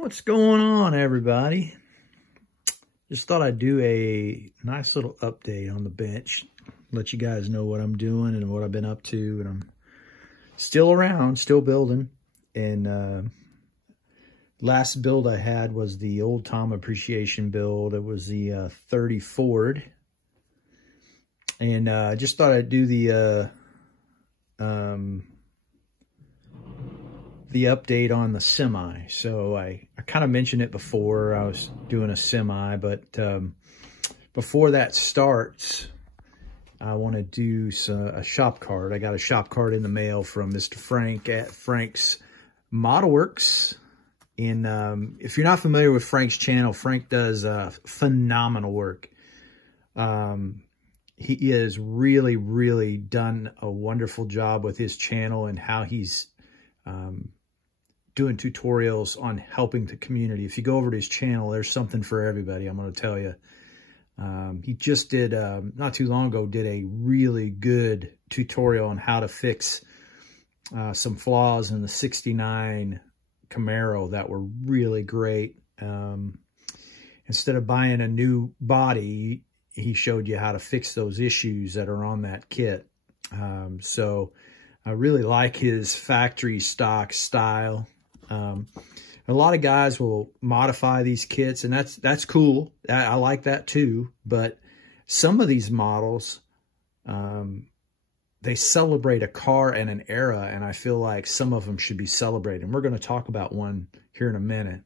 What's going on, everybody? Just thought I'd do a nice little update on the bench, let you guys know what I'm doing and what I've been up to. And I'm still around, still building. And last build I had was the Old Tom Appreciation build. It was the 30 Ford. And I just thought I'd do the update on the semi. So I kind of mentioned it before. I was doing a semi, but before that starts, I want to do a shop card. I got a shop card in the mail from Mr. Frank at Frank's Model Works. And if you're not familiar with Frank's channel, Frank does phenomenal work. He has really, really done a wonderful job with his channel and how he's doing tutorials on helping the community. If you go over to his channel, there's something for everybody, I'm going to tell you. He just did, not too long ago, did a really good tutorial on how to fix some flaws in the 69 Camaro that were really great. Instead of buying a new body, he showed you how to fix those issues that are on that kit. So I really like his factory stock style. A lot of guys will modify these kits, and that's cool. I like that too. But some of these models, they celebrate a car and an era, and I feel like some of them should be celebrated. And we're going to talk about one here in a minute.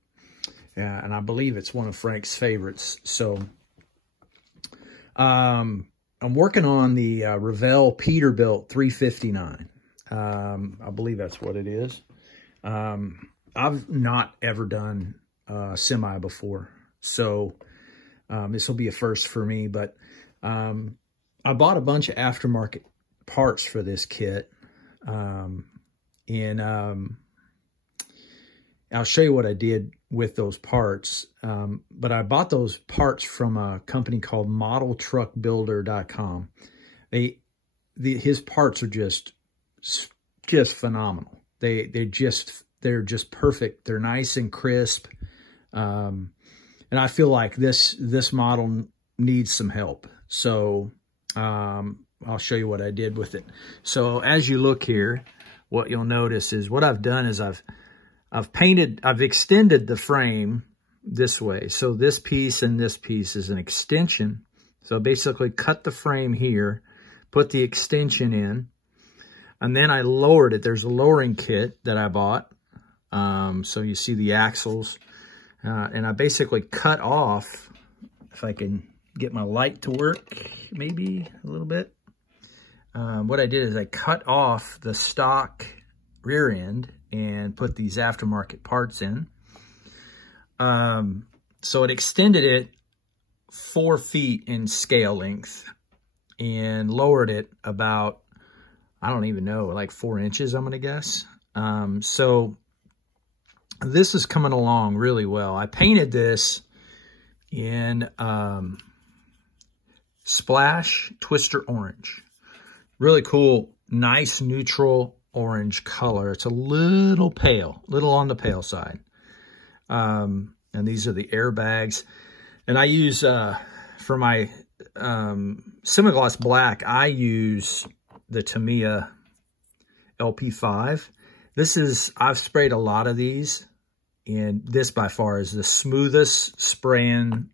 And I believe it's one of Frank's favorites. So I'm working on the Revell Peterbilt 359. I believe that's what it is. I've not ever done semi before, so this will be a first for me. But I bought a bunch of aftermarket parts for this kit, and I'll show you what I did with those parts. But I bought those parts from a company called ModelTruckBuilder.com. His parts are just phenomenal. They're just perfect. They're nice and crisp. And I feel like this model needs some help. So I'll show you what I did with it. So as you look here, what you'll notice is what I've done is I've extended the frame this way. So this piece and this piece is an extension. So I basically cut the frame here, put the extension in, and then I lowered it. There's a lowering kit that I bought. So you see the axles. And I basically cut off, if I can get my light to work, maybe a little bit. What I did is I cut off the stock rear end and put these aftermarket parts in. So it extended it 4 feet in scale length and lowered it about, I don't even know, like 4 inches, I'm going to guess. So this is coming along really well. I painted this in Splash Twister Orange. Really cool, nice neutral orange color. It's a little pale, little on the pale side. And these are the airbags. And I use, for my semi-gloss black, I use the Tamiya LP5. I've sprayed a lot of these, and this by far is the smoothest spraying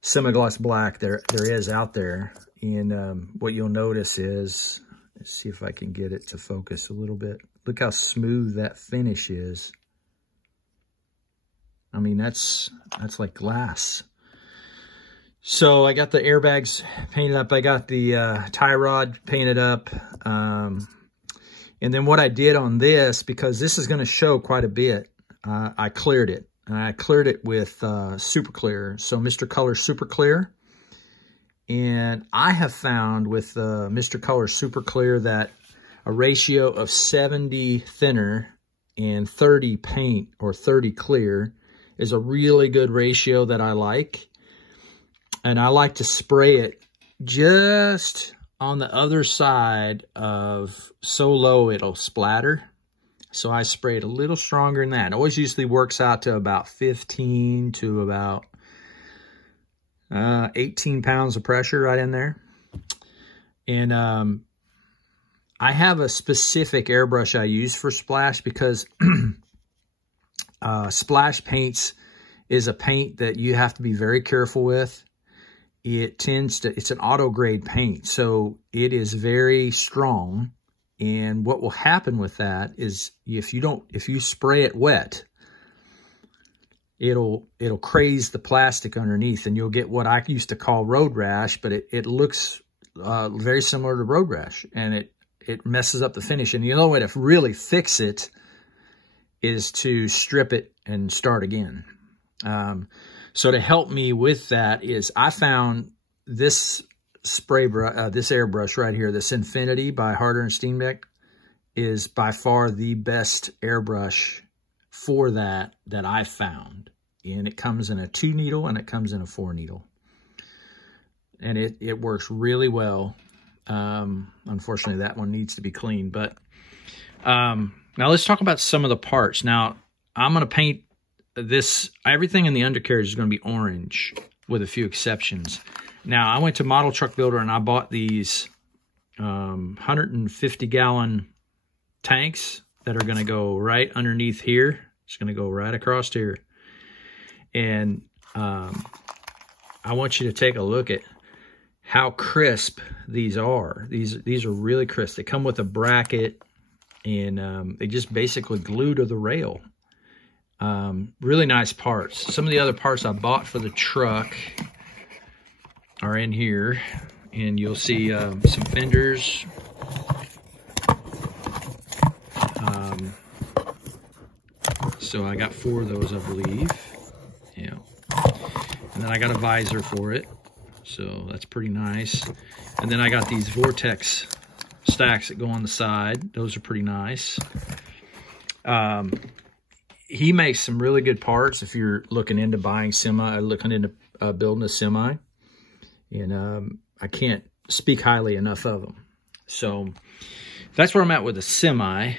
semi-gloss black there is out there. And what you'll notice is, let's see if I can get it to focus a little bit. Look how smooth that finish is. I mean, that's like glass. So I got the airbags painted up. I got the tie rod painted up. And then what I did on this, because this is going to show quite a bit, I cleared it. And I cleared it with Super Clear. So Mr. Color Super Clear. And I have found with Mr. Color Super Clear that a ratio of 70 thinner and 30 paint or 30 clear is a really good ratio that I like. And I like to spray it just on the other side of so low it'll splatter. So I sprayed a little stronger than that. It always usually works out to about 15 to about 18 pounds of pressure right in there. And I have a specific airbrush I use for splash because splash paints is a paint that you have to be very careful with. It's an auto grade paint, so it is very strong. And what will happen with that is if you spray it wet, it'll craze the plastic underneath, and you'll get what I used to call road rash, but it looks very similar to road rash, and it messes up the finish. And the only way to really fix it is to strip it and start again. So to help me with that is I found this this airbrush right here, this Infinity by Harder and Steenbeck, is by far the best airbrush for that I found. And it comes in a 2 needle and it comes in a 4 needle. And it works really well. Unfortunately, that one needs to be cleaned. But now let's talk about some of the parts. Now, I'm going to paint this. Everything in the undercarriage is going to be orange with a few exceptions. Now, I went to Model Truck Builder and I bought these 150-gallon tanks that are going to go right underneath here. It's going to go right across here. And I want you to take a look at how crisp these are. These are really crisp. They come with a bracket, and they just basically glue to the rail. Really nice parts. Some of the other parts I bought for the truck are in here, and you'll see some fenders. So I got 4 of those, I believe. Yeah. And then I got a visor for it. So that's pretty nice. And then I got these Vortex stacks that go on the side. Those are pretty nice. He makes some really good parts if you're looking into buying looking into building a semi. And I can't speak highly enough of them. So that's where I'm at with the semi.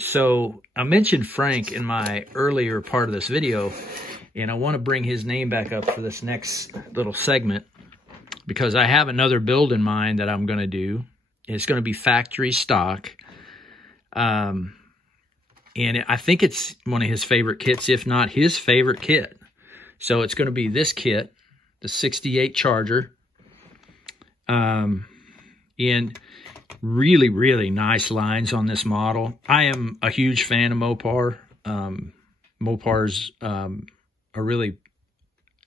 So I mentioned Frank in my earlier part of this video, and I want to bring his name back up for this next little segment because I have another build in mind that I'm going to do. It's going to be factory stock. And I think it's one of his favorite kits, if not his favorite kit. So it's going to be this kit, the 68 Charger. And really, really nice lines on this model. I am a huge fan of Mopar. Mopars are really,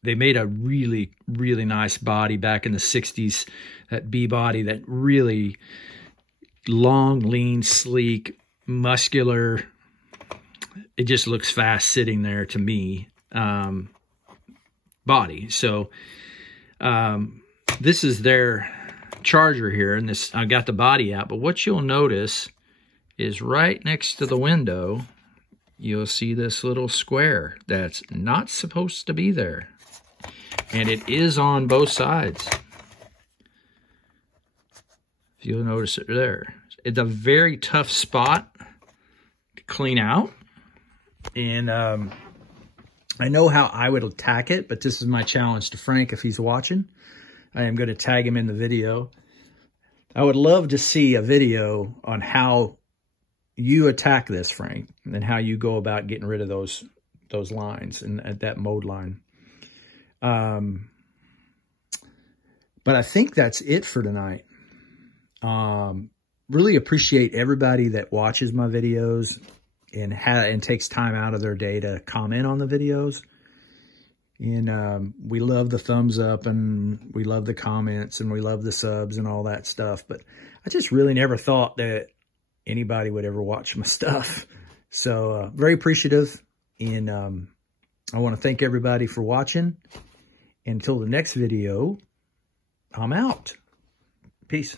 they made a really, really nice body back in the 60s. That B body, that really long, lean, sleek, muscular. It just looks fast sitting there to me. Body. So this is their Charger here, and this, I got the body out, but what you'll notice is right next to the window, you'll see this little square that's not supposed to be there. And it is on both sides. If you'll notice it there. It's a very tough spot to clean out. And I know how I would attack it, but this is my challenge to Frank if he's watching. I am going to tag him in the video. I would love to see a video on how you attack this, Frank, and how you go about getting rid of those lines and that mode line. But I think that's it for tonight. Really appreciate everybody that watches my videos and takes time out of their day to comment on the videos. And we love the thumbs up, and we love the comments, and we love the subs and all that stuff. But I just really never thought that anybody would ever watch my stuff. So very appreciative. And I want to thank everybody for watching. Until the next video, I'm out. Peace.